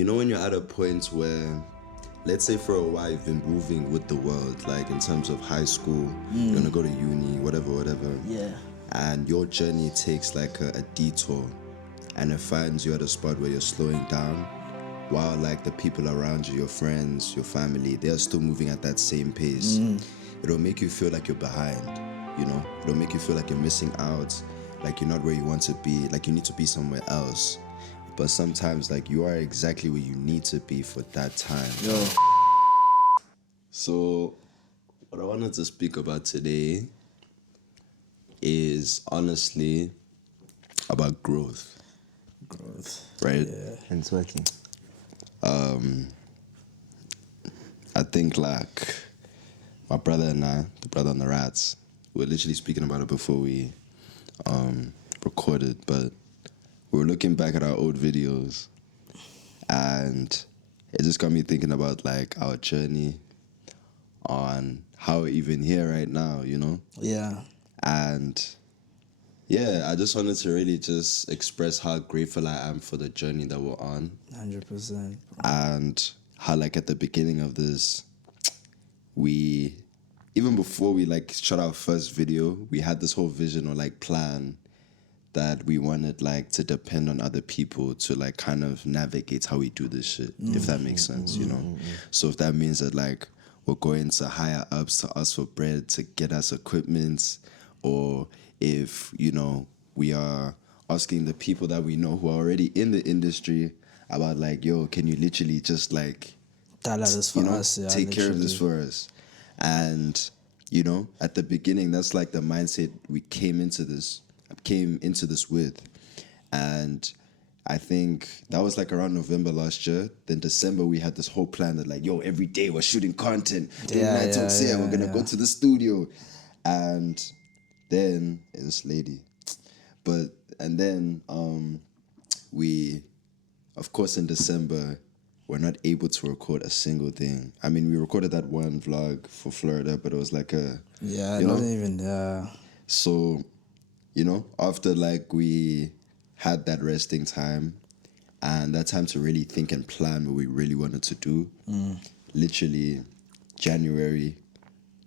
you know when you're at a point where, let's say for a while you've been moving with the world, like in terms of high school, you're gonna go to uni, whatever. Yeah. And your journey takes like a detour, and it finds you at a spot where you're slowing down, while like the people around you, your friends, your family, they are still moving at that same pace. It'll make you feel like you're behind, you know? It'll make you feel like you're missing out, like you're not where you want to be, like you need to be somewhere else. But sometimes like you are exactly where you need to be for that time. Yo. So what I wanted to speak about today is honestly about growth. Right? Yeah. And it's working. I think like my brother and I, the brother on the rats, we were literally speaking about it before we recorded, but we were looking back at our old videos and it just got me thinking about like our journey on how we're even here right now, you know? Yeah. And yeah, I just wanted to really just express how grateful I am for the journey that we're on. 100%. And how like at the beginning of this, we, even before we like shot our first video, we had this whole vision or like plan that we wanted like to depend on other people to like kind of navigate how we do this shit, if that makes sense, you know? So if that means that like we're going to higher ups to ask for bread to get us equipment, or if, you know, we are asking the people that we know who are already in the industry about like, yo, can you literally just like, This for you know, us, yeah, take care of this literally. for us. And, you know, at the beginning, that's like the mindset we came into this with. And I think that was like around November last year. Then December, we had this whole plan that like, yo, every day we're shooting content. Doing night talks here. We're going to go to the studio. And then this lady. And then we, of course, in December, we're not able to record a single thing. I mean, we recorded that one vlog for Florida, but it was like a... Yeah, you know? not even, So, you know, after like we had that resting time and that time to really think and plan what we really wanted to do, literally January,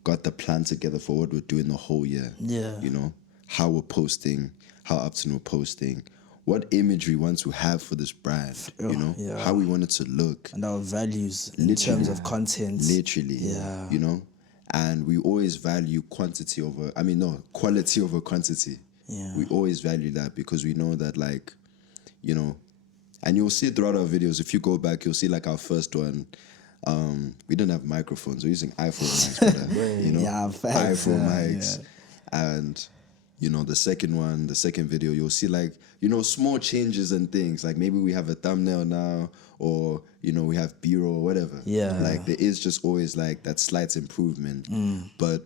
got the plan together for what we're doing the whole year. Yeah. You know, how we're posting, how often we're posting, what imagery we want to have for this brand, you know, how we want it to look. And our values in terms of content. Literally, Yeah. you know, and we always value quality over quantity. Yeah. We always value that because we know that like, you know, and you'll see it throughout our videos. If you go back, you'll see like our first one, we didn't have microphones. We're using iPhone mics, brother. You know, Yeah, facts, iPhone yeah, mics. And, you know, the second video, you'll see like, you know, small changes and things. Like maybe we have a thumbnail now, or, you know, we have B-roll or whatever. Yeah. Like there is just always like that slight improvement. But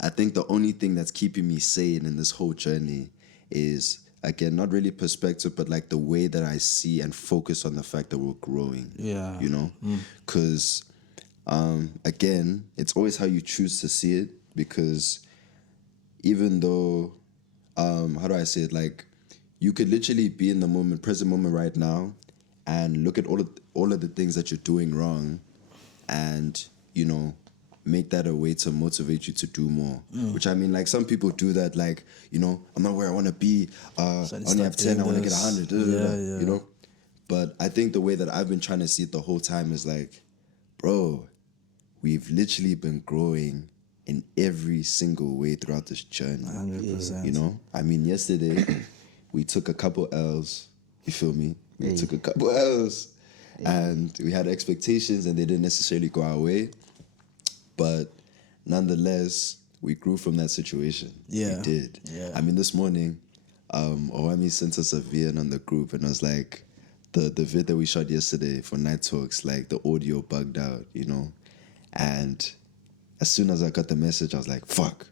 I think the only thing that's keeping me sane in this whole journey is, again, not really perspective, but like the way that I see and focus on the fact that we're growing. Yeah. You know? Because, again, it's always how you choose to see it, because even though, how do I say it? Like, you could literally be in the moment, present moment right now, and look at all of the things that you're doing wrong, and, you know, make that a way to motivate you to do more. Which I mean, like some people do that, like, you know, I'm not where I want to be, only have 10, I want to get 100, you know? But I think the way that I've been trying to see it the whole time is like, bro, we've literally been growing in every single way throughout this journey. 100%. You know? I mean, yesterday, we took a couple L's, you feel me? We took a couple L's, and we had expectations and they didn't necessarily go our way. But nonetheless, we grew from that situation. Yeah. We did. Yeah. I mean, this morning, Owami sent us a VN on the group, and I was like, the vid that we shot yesterday for Night Talks, like the audio bugged out, you know? And as soon as I got the message, I was like, fuck.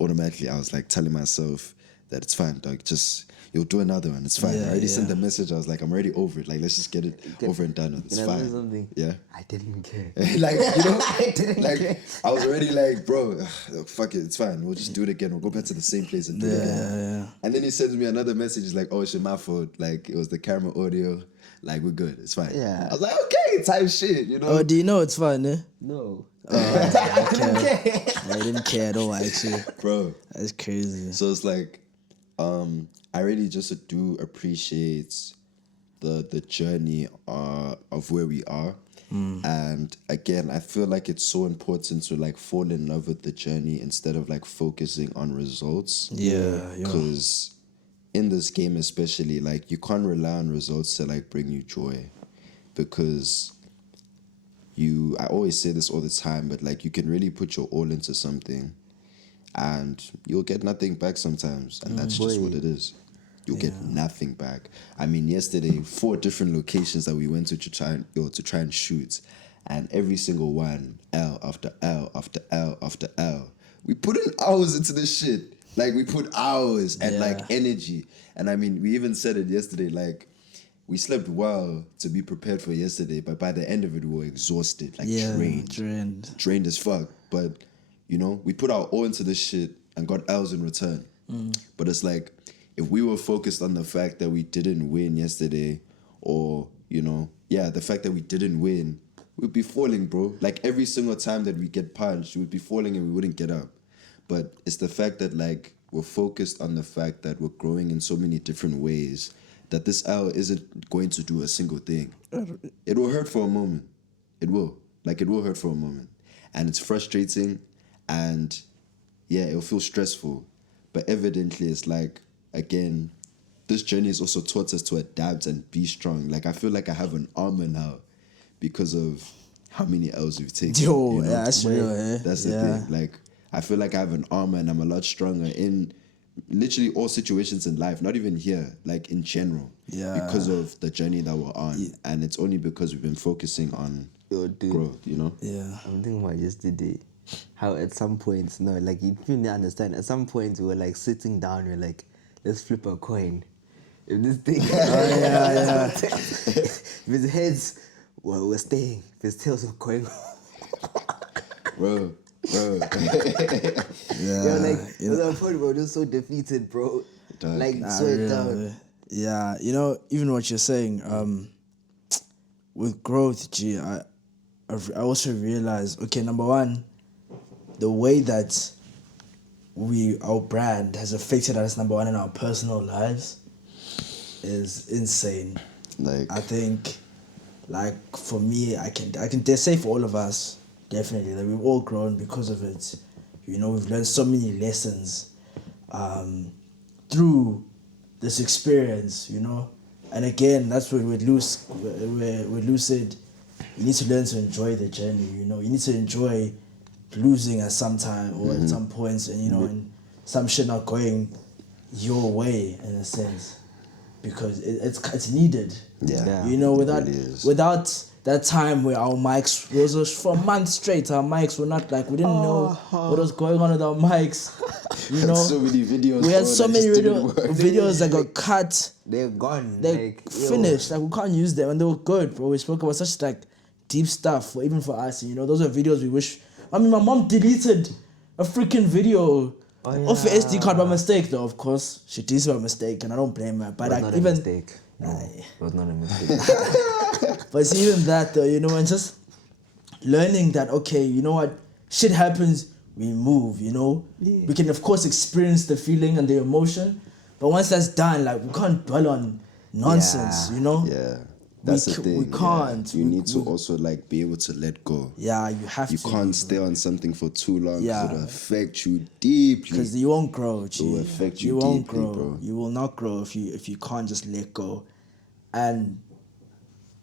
Automatically, I was like telling myself that it's fine, dog. Just, you'll do another one. It's fine. Yeah, I already sent yeah. the message. I was like, I'm already over it. Like, let's just get it over and done with. It's Can I fine. say something? Yeah. I didn't care. Like, you know, I didn't like care. I was already like, bro, fuck it, it's fine. We'll just do it again. We'll go back to the same place and do it again. Yeah. And then he sends me another message. He's like, oh, it's my fault. Like, it was the camera audio. Like, we're good. It's fine. Yeah. I was like, okay, type shit, you know? Oh, do you know it's fun, eh? No. I didn't care at all, actually. Bro. That's crazy. So it's like, I really just do appreciate the journey of where we are. And again, I feel like it's so important to like fall in love with the journey instead of like focusing on results. Yeah. Because in this game especially, like you can't rely on results to like bring you joy. Because I always say this all the time, but like you can really put your all into something and you'll get nothing back sometimes. And that's just what it is. You'll get nothing back. I mean, yesterday, 4 different locations that we went to try and shoot, and every single one, L after L after L after L. We put in hours into this shit. Like, we put hours and like energy. And I mean, we even said it yesterday, like, we slept well to be prepared for yesterday, but by the end of it, we were exhausted, like drained as fuck. But, you know, we put our all into this shit and got L's in return. But it's like, if we were focused on the fact that we didn't win yesterday, or, you know, the fact that we didn't win, we'd be falling, bro. Like, every single time that we get punched, we'd be falling and we wouldn't get up. But it's the fact that, like, we're focused on the fact that we're growing in so many different ways that this L isn't going to do a single thing. It will hurt for a moment. It will. Like, it will hurt for a moment. And it's frustrating, and, it'll feel stressful. But evidently, it's like, again, this journey has also taught us to adapt and be strong. Like, I feel like I have an armor now because of how many L's we've taken. Yo, you know? that's real, eh? That's the thing. Like, I feel like I have an armor and I'm a lot stronger in literally all situations in life, not even here, like in general. Yeah. Because of the journey that we're on. Yeah. And it's only because we've been focusing on growth, you know? Yeah. I'm thinking about yesterday. How at some points, like you didn't understand. At some points we were like sitting down, we're like, let's flip a coin. If this thing if his heads we're staying, if his tails were going Bro. Like at that point we were just so defeated, bro. Like sweat down. Yeah, you know, even what you're saying, with growth, I also realized, okay, number one, the way that our brand has affected us, number one, in our personal lives is insane. Like, I think, like, for me, I can dare say for all of us, definitely, that we've all grown because of it. You know, we've learned so many lessons through this experience, you know. And again, that's what with Lou said, you need to learn to enjoy the journey, you know. You need to enjoy losing at some time or at some points, and, you know, and some shit not going your way, in a sense. Because it's needed. Yeah. You know, without really that time where our mics was for a month straight, our mics were not like, we didn't know what was going on with our mics. You know, so many videos. We had so many videos that got cut. They're gone. They're finished. Like, we can't use them, and they were good, bro. We spoke about such like deep stuff, even for us. You know, those are videos we wish. I mean, my mom deleted a freaking video. Off the SD card by mistake, though, of course. She did it by mistake, and I don't blame her. But not even a mistake. No, it was not a mistake. But it's even that, though, you know, and just learning that, okay, you know what, shit happens, we move, you know. Yeah. We can, of course, experience the feeling and the emotion, but once that's done, like, we can't dwell on nonsense, you know. Yeah. That's the thing. We can't. You need to also like be able to let go. Yeah, you have to. You can't stay on something for too long because it'll affect you deeply. Because you won't grow, G. It will affect you won't deeply, grow. bro. You will not grow if you can't just let go. And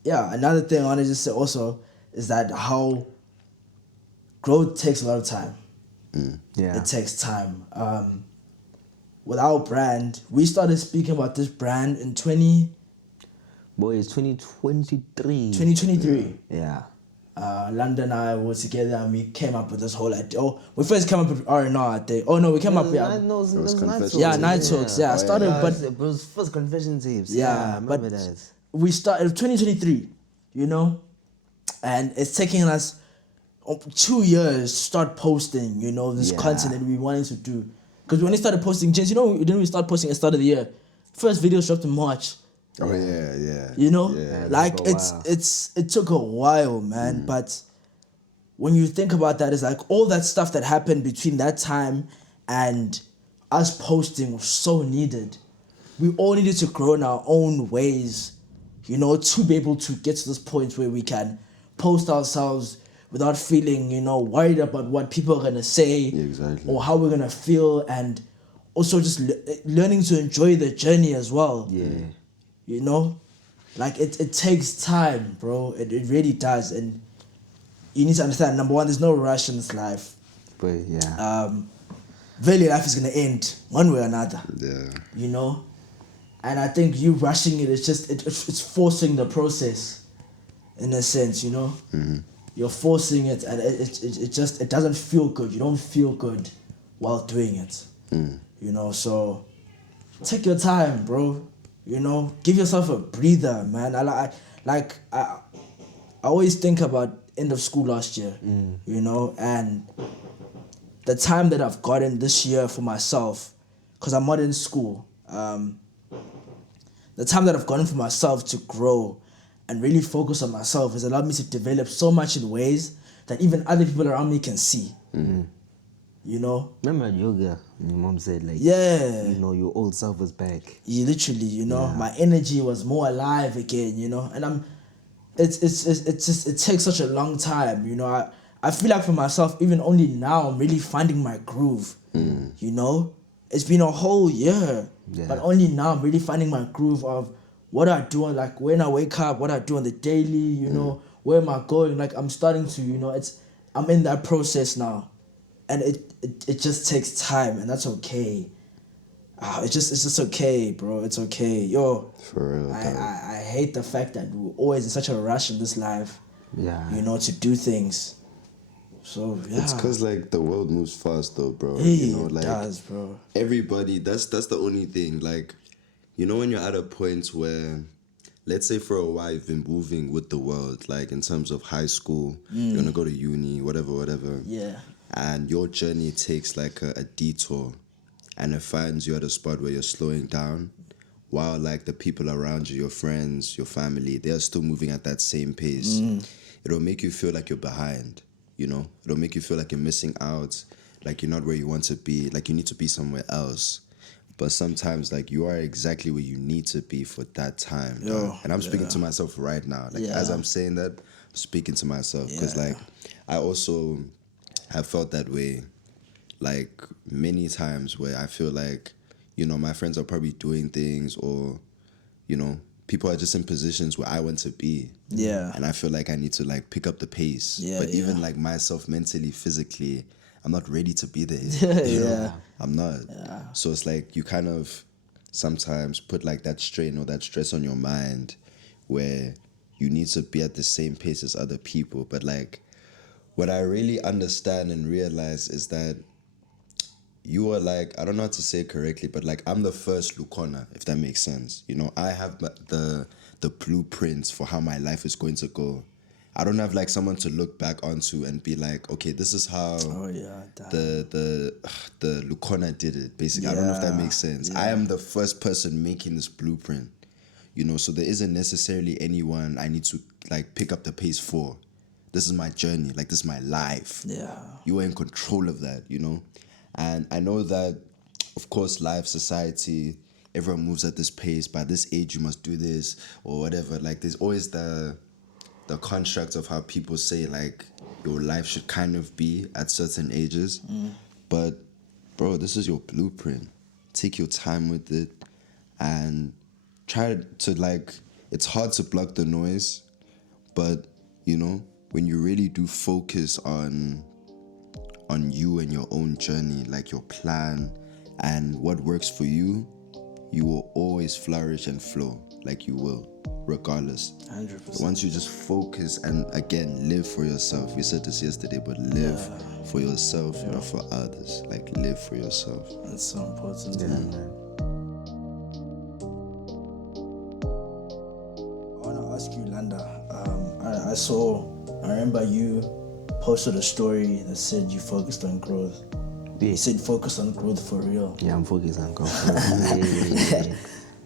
yeah, another thing I want to just say also is that how growth takes a lot of time. Yeah. It takes time. With our brand, we started speaking about this brand in 2023. 2023. Yeah. London and I were together and we came up with this whole idea. Oh, we first came up with R&R day. Oh no, we came up with Night Talks. Yeah, Night Talks. Yeah, I started, but it was first confession tapes. Yeah, I remember but that. we started 2023, you know, and it's taking us 2 years to start posting, you know, this content that we wanted to do. Because when we started posting, James, you know, didn't we start posting at the start of the year? First videos dropped in March. Oh yeah. You know, Yeah. like took a while. it took a while, man. But when you think about that, it's like all that stuff that happened between that time and us posting was so needed. We all needed to grow in our own ways, you know, to be able to get to this point where we can post ourselves without feeling, you know, worried about what people are gonna say exactly. or how we're gonna feel, and also just learning to enjoy the journey as well. Yeah. You know, like it takes time, bro. It really does, and you need to understand. Number one, there's no rush in this life. But yeah. Really, life is gonna end one way or another. Yeah. You know, and I think you rushing it is just it's forcing the process, in a sense. You know, you're forcing it, and it just it doesn't feel good. You don't feel good while doing it. You know, so take your time, bro. You know, give yourself a breather, man. I always think about end of school last year, you know, and the time that I've gotten this year for myself, because I'm not in school. The time that I've gotten for myself to grow and really focus on myself has allowed me to develop so much in ways that even other people around me can see. You know? Remember at yoga, your mom said like, Yeah. you know, your old self is back. You literally, you know, my energy was more alive again, you know, and it's just it takes such a long time, you know. I feel like for myself, even only now, I'm really finding my groove. You know, it's been a whole year, but only now I'm really finding my groove of what I do, like when I wake up, what I do on the daily, you know, where am I going? Like I'm starting to, you know, I'm in that process now, and it just takes time, and that's okay. It's just okay, bro. It's okay. Yo, For real, dog. I hate the fact that we're always in such a rush in this life, Yeah. you know, to do things. So yeah, It's cause like the world moves fast though, bro. Hey, You know, it like does, bro. everybody. That's the only thing. Like, you know, when you're at a point where, let's say for a while you've been moving with the world, like in terms of high school, you're gonna go to uni, whatever. Yeah. And your journey takes like a detour, and it finds you at a spot where you're slowing down, while like the people around you, your friends, your family, they are still moving at that same pace. It'll make you feel like you're behind, you know? It'll make you feel like you're missing out, like you're not where you want to be, like you need to be somewhere else. But sometimes like you are exactly where you need to be for that time. Yo, dog. And I'm speaking to myself right now. Like as Yeah. I'm saying that, I'm speaking to myself. Because Yeah. like I also have felt that way like many times where I feel like, you know, my friends are probably doing things, or, you know, people are just in positions where I want to be. Yeah. And I feel like I need to like pick up the pace. Yeah, But even yeah. like myself mentally, physically, I'm not ready to be there. You know? Yeah. I'm not. So it's like you kind of sometimes put like that strain or that stress on your mind where you need to be at the same pace as other people. But like what I really understand and realize is that you are like, I don't know how to say it correctly, but like I'm the first Lukona, if that makes sense. You know, I have the blueprints for how my life is going to go. I don't have like someone to look back onto and be like, okay, this is how Oh yeah. Damn. the Lukona did it. Basically, I don't know if that Yeah, makes sense. I am the first person making this blueprint. You know, so there isn't necessarily anyone I need to like pick up the pace for. This is my journey. Like this is my life. Yeah. You are in control of that, you know? And I know that, of course, life, society, everyone moves at this pace. By this age, you must do this or whatever. Like, there's always the construct of how people say, like, your life should kind of be at certain ages. But, bro, this is your blueprint. Take your time with it and try to, like, it's hard to block the noise, but, you know, when you really do focus on you and your own journey, like your plan and what works for you, you will always flourish and flow, like you will, regardless. 100%. Once you just focus and again live for yourself. We said this yesterday, but live for yourself, not for others. Like live for yourself. That's so important. Yeah, man. man. I want to ask you, Landa. I remember you posted a story that said you focused on growth. Yeah. You said focus on growth for real. Yeah, I'm focused on growth. Yeah.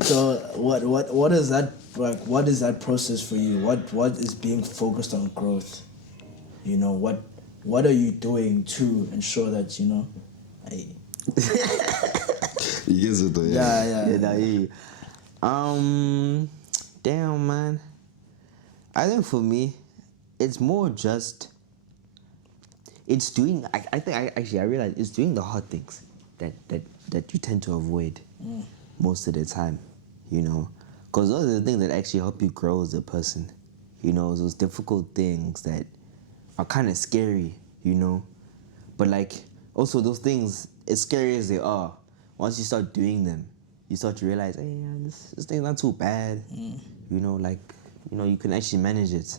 So what is that like? What is that process for you? What is being focused on growth? You know what are you doing to ensure that you know? You get it though, Yeah, Yeah, yeah. nah, yeah. Damn, man. I think for me, it's more just it's doing. I think I realize it's doing the hard things that you tend to avoid most of the time, you know, because those are the things that actually help you grow as a person. You know, those difficult things that are kind of scary, you know, but like also those things, as scary as they are, once you start doing them, you start to realize, hey, yeah, this thing's not too bad. You know, like you can actually manage it.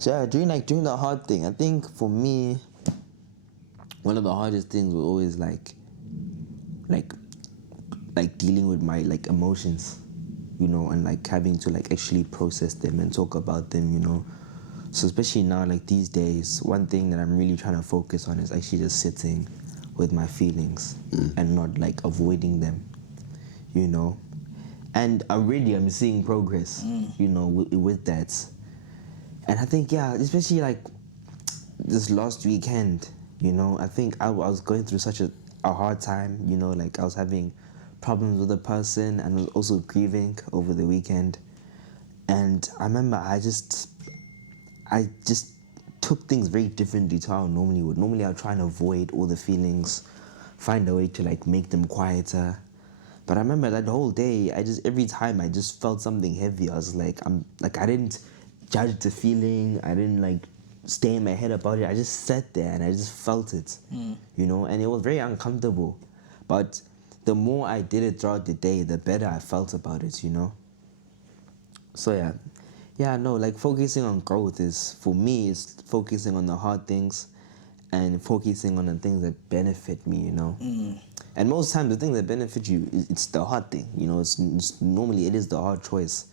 So yeah, doing the hard thing. I think for me, one of the hardest things was always like dealing with my like emotions, you know, and like having to like actually process them and talk about them, you know. So especially now, like these days, one thing that I'm really trying to focus on is actually just sitting with my feelings and not like avoiding them, you know. And already I'm seeing progress, you know, with that. And I think, yeah, especially like this last weekend, you know, I think I was going through such a hard time, you know, like I was having problems with a person and was also grieving over the weekend. And I remember I just took things very differently to how I normally would. Normally I'd try and avoid all the feelings, find a way to like make them quieter. But I remember that whole day, every time I just felt something heavy. I was like, I didn't judge the feeling. I didn't like stay in my head about it. I just sat there and I just felt it, you know. And it was very uncomfortable. But the more I did it throughout the day, the better I felt about it, you know. So yeah, no, like focusing on growth is for me. It's focusing on the hard things, and focusing on the things that benefit me. You know, and most times the thing that benefits you it's the hard thing. You know, it's normally it is the hard choice.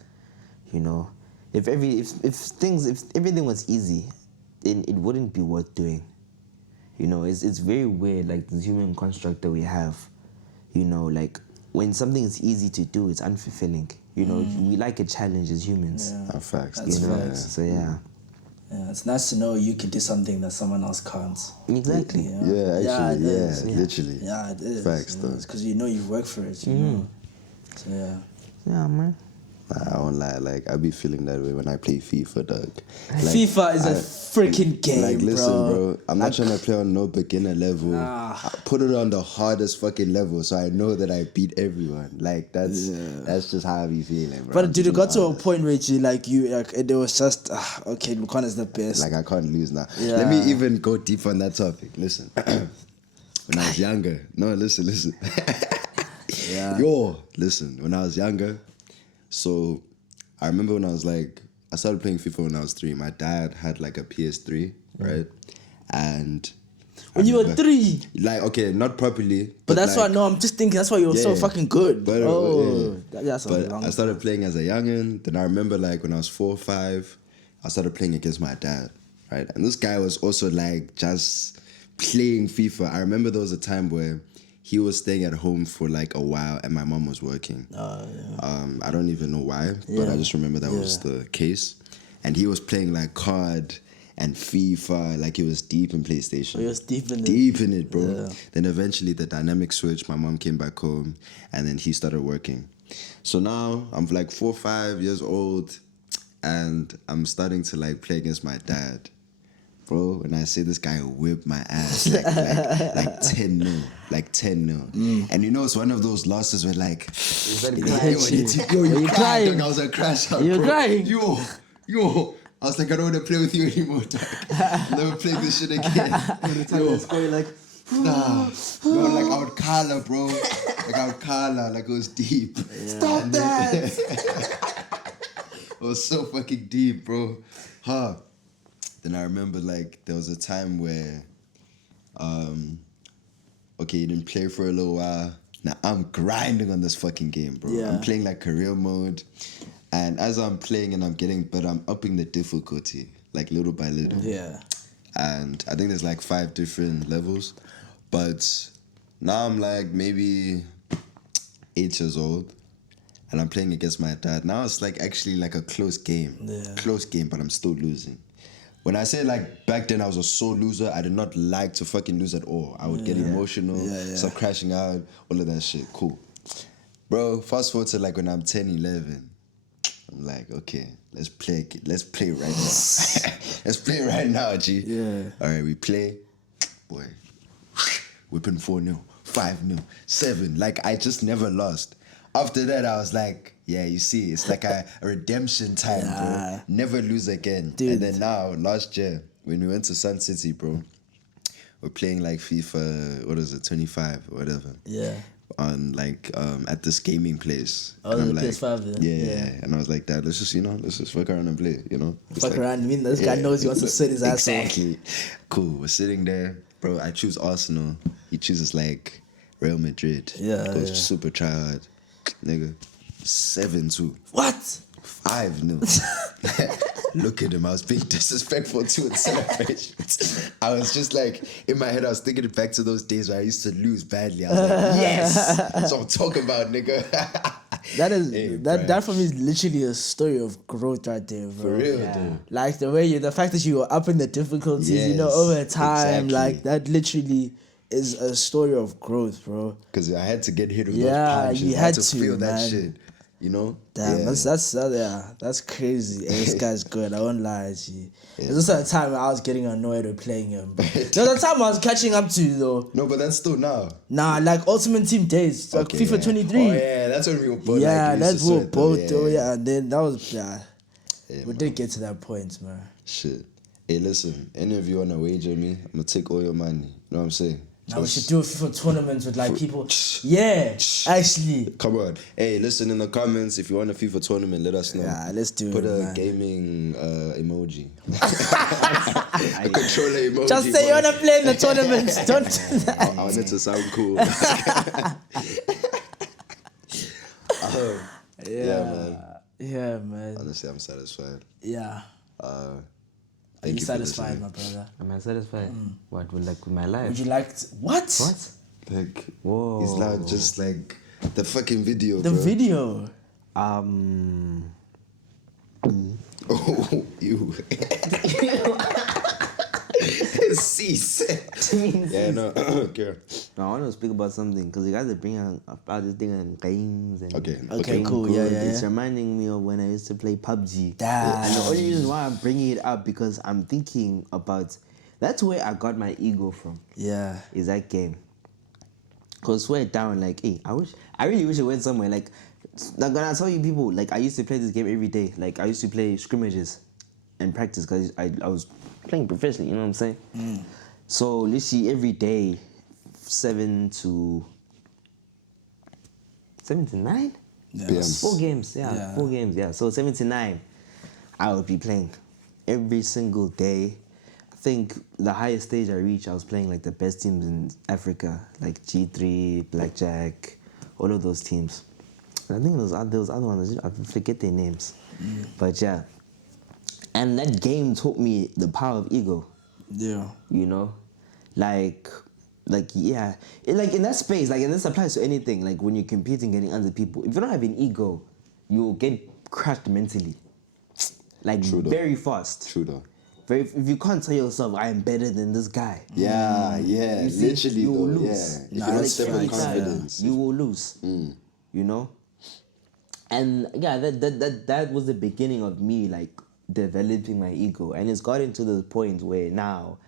You know, if everything was easy, then it wouldn't be worth doing. You know, it's very weird, like the human construct that we have. You know, like when something is easy to do, it's unfulfilling. You know, we like a challenge as humans. Yeah. Facts. That's though, facts. So yeah, Yeah, it's nice to know you can do something that someone else can't. exactly. You know? Yeah, actually, it yeah, is. literally. Yeah, it is. Facts, though. Because you know you've worked for it. You know. So yeah. Yeah, man. I won't lie, like I be feeling that way when I play FIFA, dog. Like, FIFA is a freaking game, like, listen, bro. I'm not trying to play on no beginner level. Nah. I put it on the hardest fucking level, so I know that I beat everyone. Like that's just how I be feeling, bro. But I'm dude, just it got to a honest. point where it was just okay. Lukan is the best. Like I can't lose now. Yeah. Let me even go deep on that topic. Listen, when I was younger, listen. Yeah. Yo, listen. When I was younger, so I remember when I started playing FIFA when I was 3. My dad had like a PS3, right? And When you were 3. like, okay, not properly, But that's like, why I'm just thinking that's why you were so Yeah. fucking good. But, That's a But long I started playing as a youngin. Then I remember like when I was 4 or 5, I started playing against my dad, right? And this guy was also like just playing FIFA. I remember there was a time where he was staying at home for like a while and my mom was working. I don't even know why, but I just remember that was the case. And he was playing like COD and FIFA, like he was deep in PlayStation. He was deep in it. Deep in it, bro. Yeah. Then eventually the dynamic switched. My mom came back home and then he started working. So now I'm like 4 or 5 years old and I'm starting to like play against my dad. Bro, when I say this guy whipped my ass like 10-0. Like 10-0. And you know, it's one of those losses where like, You crying? I was a crash out, You're bro. crying? Yo. I was like, I don't want to play with you anymore, dog. Never play this shit again. Like, Nah. No, like I would call her, bro. Like it was deep. Stop that. It was so fucking deep, bro. Then I remember like there was a time where okay, you didn't play for a little while. Now I'm grinding on this fucking game, bro. Yeah. I'm playing like career mode. And as I'm playing and I'm getting better, I'm upping the difficulty, like little by little. Yeah. And I think there's like 5 different levels. But now I'm like maybe 8 years old. and I'm playing against my dad. Now it's like actually like a close game. Yeah. Close game, but I'm still losing. When I say like back then I was a sore loser, I did not like to fucking lose at all. I would get emotional, start crashing out, all of that shit. Cool. Bro, fast forward to like when I'm 10, 11. I'm like, okay, let's play right now. Let's play right now, G. Yeah. All right, we play. Boy, whipping 4-0, 5-0, 7. Like, I just never lost. After that, I was like, yeah, you see, it's like a redemption time, bro. Never lose again. Dude. And then now, last year, when we went to Sun City, bro, we're playing like FIFA, 25 or whatever. Yeah. On like at this gaming place. Oh, and the I'm like, PS5, yeah. And I was like, Dad, let's just fuck around and play, It's Fuck like, around. I mean, this guy knows he wants to sit his ass off. Exactly. Cool. We're sitting there, bro. I choose Arsenal. He chooses like Real Madrid. Yeah, Goes super try hard, nigga. 7-2. What? 5-0. Look at him. I was being disrespectful to the celebrations. I was just like, in my head, I was thinking back to those days where I used to lose badly. I was like, yes! That's what I'm talking about, nigga. That is Hey, that for me is literally a story of growth right there, bro. For real, dude. Like the fact that you were up in the difficulties, Yes, over time, exactly. like that literally is a story of growth, bro. Because I had to get hit with Yeah, those punches. you I had had to to, feel that man. shit, Damn, Yeah. that's crazy. Hey, this guy's good. I won't lie to you. There's also a time where I was getting annoyed with playing him. But there was a time I was catching up to you though. No, but that's still now. Nah, like Ultimate Team days, like Okay, FIFA yeah. 23. Oh, yeah, that's when we were both Yeah, like, that's what both. though. And then that was we man. did get to that point, man. Shit. Hey, listen, any of you want to wager me, I'm going to take all your money. You know what I'm saying? Now we should do a FIFA tournament with like people. Yeah, actually. Come on. Hey, listen in the comments. If you want a FIFA tournament, let us know. Yeah, let's do Put it, a man. gaming emoji. A controller emoji. Just say boy. you wanna play in the tournament. Don't do that. I want it to sound cool. Yeah, man. Yeah, man. Honestly, I'm satisfied. Yeah. Are Thank you for satisfied, listening. my brother? Am I satisfied? What with my life? Would you like what? What? Like, Whoa. it's now just like the fucking video, The bro. video. Oh, you. Cease. Yeah, no. Okay. No, I want to speak about something because you guys are bringing about this thing and games and Okay, cool. Yeah, yeah, It's yeah. reminding me of when I used to play PUBG. Damn. And the only reason why I'm bringing it up because I'm thinking about that's where I got my ego from. Yeah. Is that game? Cause swear down, like, hey, I really wish it went somewhere. Like when I tell you people, like I used to play this game every day. Like I used to play scrimmages and practice because I was playing professionally. You know what I'm saying? So literally every day, 7 to 9. Yeah. 4 games. Yeah, 4 games. Yeah, so 7 to 9, I would be playing every single day. I think the highest stage I reached, I was playing like the best teams in Africa, like G3, Blackjack, all of those teams. And I think those other ones, I forget their names. But yeah. And that game taught me the power of ego. Yeah. You know? Like yeah. Like in that space, like and this applies to anything, like when you're competing getting other people, if you don't have an ego, you'll get crushed mentally. Like very fast. True though. If you can't tell yourself I am better than this guy, Yeah, you see, literally you will though. lose. Yeah. If Nah, you don't that's step with facts, yeah. confidence. You will lose. You know? And yeah, that was the beginning of me like developing my ego. And it's gotten to the point where now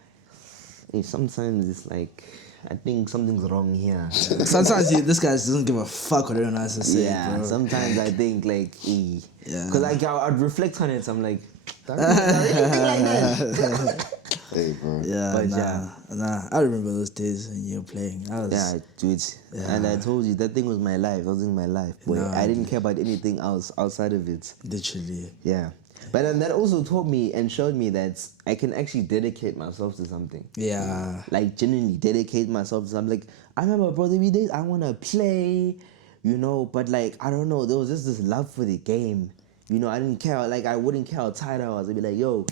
sometimes it's like I think something's wrong here. Sometimes this guy doesn't give a fuck what everyone has to say, Yeah, bro. sometimes I think like Yeah. because like I'd reflect on it, I'm like, "Don't really think like that." Hey, bro. Yeah, But nah. I remember those days when you were playing. Yeah, dude. And I told you that thing was my life. That was in my life. Boy, No, I didn't care about anything else outside of it. Literally. Yeah. But then that also taught me and showed me that I can actually dedicate myself to something. Yeah. Like genuinely dedicate myself to something. Like I remember, bro, there were days I want to play, you know, but like I don't know, there was just this love for the game. You know, I didn't care. Like I wouldn't care how tired I was. I'd be like, yo,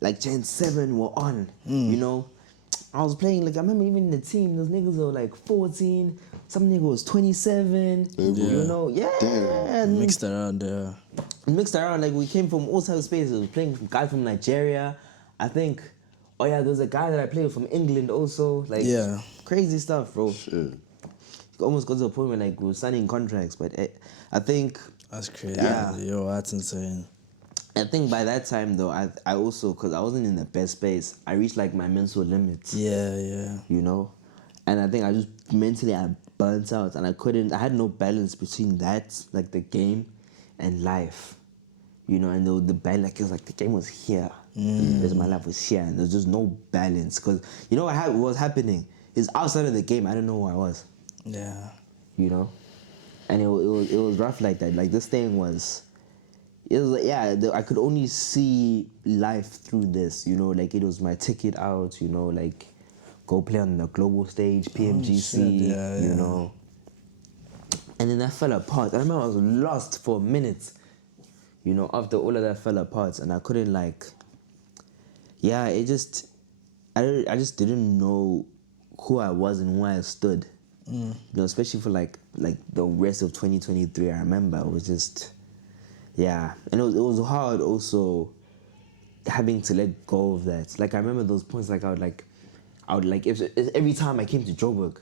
like Gen 7 were on, you know. I was playing, like, I remember even in the team, those niggas were like 14, some nigga was 27, you know, and Mixed around there. mixed around, like, we came from all types of spaces. We were playing with guys from Nigeria, I think, oh yeah, there's a guy that I played with from England also, like, Yeah. crazy stuff, bro. Shit. Almost got to a point where, like, we were signing contracts, but I think, That's crazy. Yeah. Yo, that's insane. I think by that time, though, I also, because I wasn't in the best space, I reached, like, my mental limits. Yeah, yeah. You know, and I think I just mentally I burnt out, and I had no balance between that, like the game, and life, you know, and the balance, like, it was like the game was here, whereas my life was here, and there's just no balance, because you know what was happening is outside of the game, I didn't know who I was, Yeah. you know, and it was rough like that. Like this thing was. It was like, yeah, I could only see life through this, you know, like it was my ticket out, you know, like go play on the global stage, PMGC, shit, yeah, you yeah. know. And then that fell apart. I remember I was lost for minutes, you know, after all of that fell apart, and I couldn't, like, yeah, I just didn't know who I was and where I stood, you know, especially for like the rest of 2023. I remember it was just. Yeah, and it was hard also having to let go of that. Like I remember those points. Like I would like if every time I came to Joburg,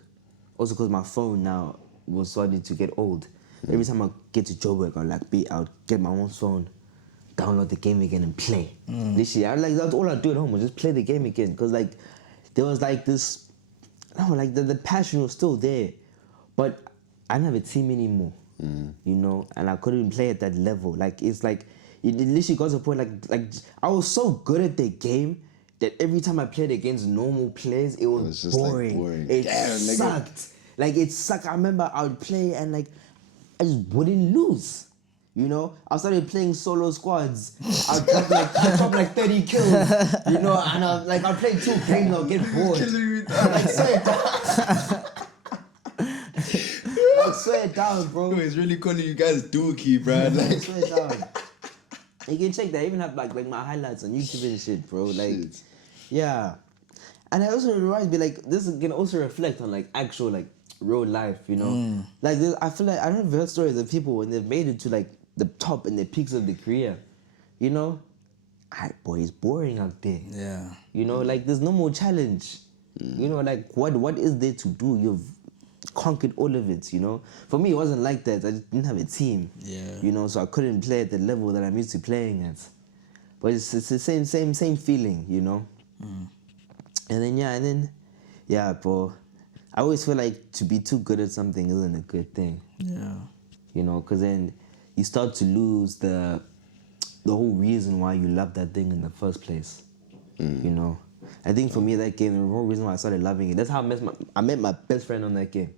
also because my phone now was starting to get old. Every time I get to Joburg, I would get my own phone, download the game again and play. Literally, that's all I do at home was just play the game again. Cause like there was like this, no, like the passion was still there, but I didn't have a team anymore. You know, and I couldn't play at that level. Like it's like it literally got to a point like I was so good at the game that every time I played against normal players, it was just, like, boring. boring. It Damn, nigga. sucked. Like it sucked. I remember I would play and like I just wouldn't lose. You know, I started playing solo squads. I'd drop like 30 kills. You know, and I'd play 2 games. I'll get bored. Like swear down, bro. He's really calling you guys dookie, bro. Like, Swear down. You can check that. I even have like my highlights on YouTube and shit, bro. Like, Shit. yeah. And it also reminds me, like, this can also reflect on like actual like real life, you know. Like, I feel like I don't know if you've heard stories of people when they've made it to like the top and the peaks of their career, you know. Boy, it's boring out there. Yeah. You know, like there's no more challenge. You know, like what is there to do? You've conquered all of it, you know. For me, it wasn't like that. I just didn't have a team. Yeah. You know, so I couldn't play at the level that I'm used to playing at. But it's the same feeling, you know. And then bro. I always feel like to be too good at something isn't a good thing. Yeah. You know, because then you start to lose the whole reason why you love that thing in the first place. You know, I think for me that game, the whole reason why I started loving it. That's how I met my best friend on that game.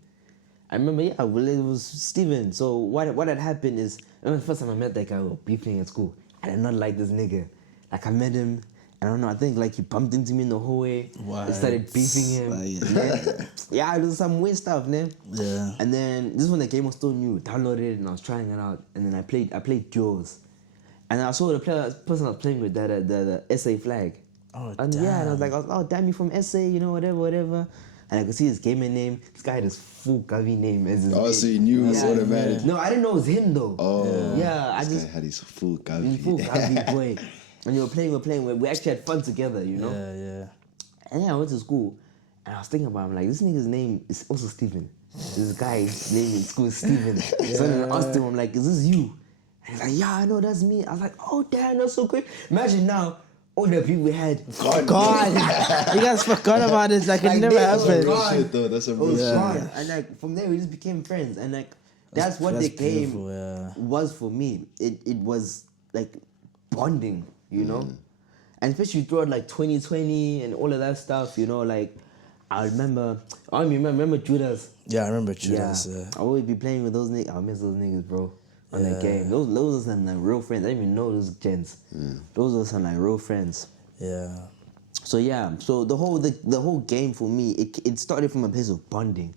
I remember, well, it was Steven. So what had happened is, I remember the first time I met that guy, we were beefing at school. I did not like this nigga. Like I met him, I don't know. I think like he bumped into me in the hallway. What? I started beefing him. Like- Yeah, it was some weird stuff, man. Yeah. And then this is when the game was still new. Downloaded it and I was trying it out. And then I played duos. And I saw the person I was playing with that the SA flag. Oh, and yeah, and I was damn. like, oh damn, you from SA, you know, whatever. And I could see his gamer name. This guy had his full Gavi name as his oh, name. so you knew it was automatic. No, I didn't know it was him though. Oh, Yeah, I this just guy had his full full Gavi. Gavi boy. And we're playing. We actually had fun together, you know. Yeah. And then I went to school, and I was thinking about him, like, this nigga's name is also Steven. This guy's name in school is Steven. So then I asked him, I'm like, is this you? And he's like, yeah, I know, that's me. I was like, oh, damn, that's so quick. Imagine now, all the people we had. God. You guys forgot about it. Like it Like, never they were happened. Real gone. shit though. That's a It real was shit. fun. And like, from there, we just became friends. And like, that's what that's the game beautiful, yeah. was for me. It was like bonding, you know? And especially throughout like 2020 and all of that stuff, you know, like, I remember Judas. Yeah, I remember Judas. Yeah. Yeah. I always be playing with those niggas. I miss those niggas, bro. On that Yeah. game. Those are some like real friends. I didn't even know those gents. Those are some like real friends. Yeah. So yeah, so the whole game for me, it started from a place of bonding.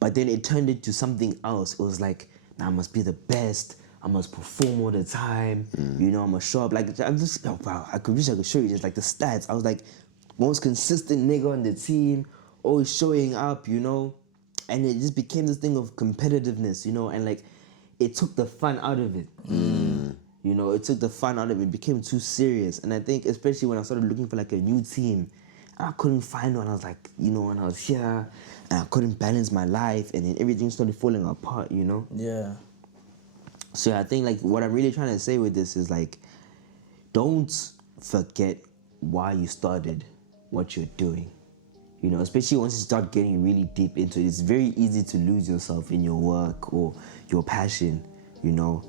But then it turned into something else. It was like, nah, I must be the best. I must perform all the time. You know, I must show up. Like, I'm just, oh wow, I wish I could show you just like the stats. I was like most consistent nigga on the team, always showing up, you know, and it just became this thing of competitiveness, you know, and like it took the fun out of it. You know, it took the fun out of it. It became too serious, and I think especially when I started looking for like a new team, and I couldn't find one. I was like, you know, and I was here, and I couldn't balance my life, and then everything started falling apart, you know. Yeah. So I think like what I'm really trying to say with this is like, don't forget why you started what you're doing. You know, especially once you start getting really deep into it, it's very easy to lose yourself in your work or your passion, you know.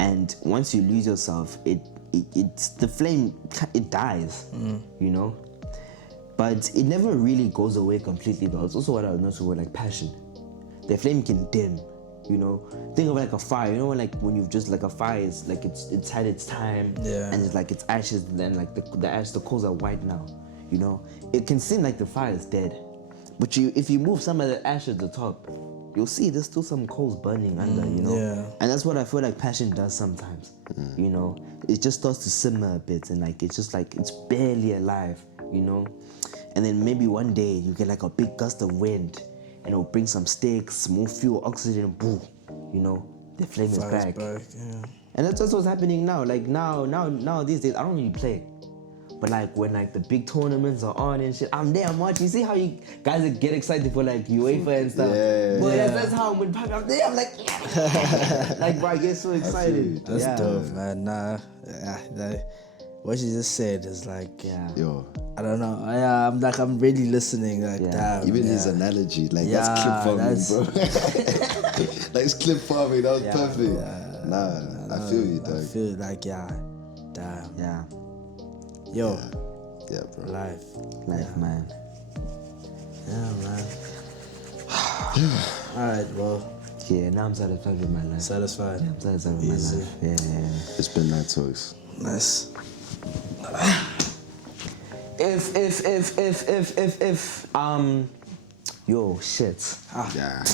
And once you lose yourself, it's the flame, it dies, you know. But it never really goes away completely though. It's also what I noticed with like passion. The flame can dim, you know. Think of like a fire, you know, like when you've just like a fire is like it's had its time, Yeah. and it's like it's ashes, and then like the coals are white now, you know. It can seem like the fire is dead, but if you move some of the ashes to the top, you'll see there's still some coals burning under, you know. Yeah. And that's what I feel like passion does sometimes, you know. It just starts to simmer a bit, and like it's just like it's barely alive, you know. And then maybe one day you get like a big gust of wind, and it'll bring some sticks, more fuel, oxygen, boom, you know, the flame is Fire's back. yeah. And that's what's happening now. Like now these days, I don't really play. But like when like the big tournaments are on and shit, I'm there, I'm watching. You see how you guys get excited for like UEFA and stuff? Yeah. But Yeah. that's how I'm there, I'm like, yeah. Like bro, I get so excited. That's yeah. dope, man. Nah, what you just said is like, Yeah. Yo, I don't know. I'm really listening. Like, Yeah. damn. even yeah. his analogy, like Yeah, that's clip farming, that's- bro. Like it's clip farming. That was perfect. Nah, I feel you, I dog. feel like, yeah, damn. Yeah. Yo, Yeah, bro. life. Life, man. Yeah, man. Alright, well, Yeah, now I'm satisfied with my life. satisfied. I'm satisfied with Easy. my life. Yeah. It's been night talks. Nice. If yo shit. Yeah.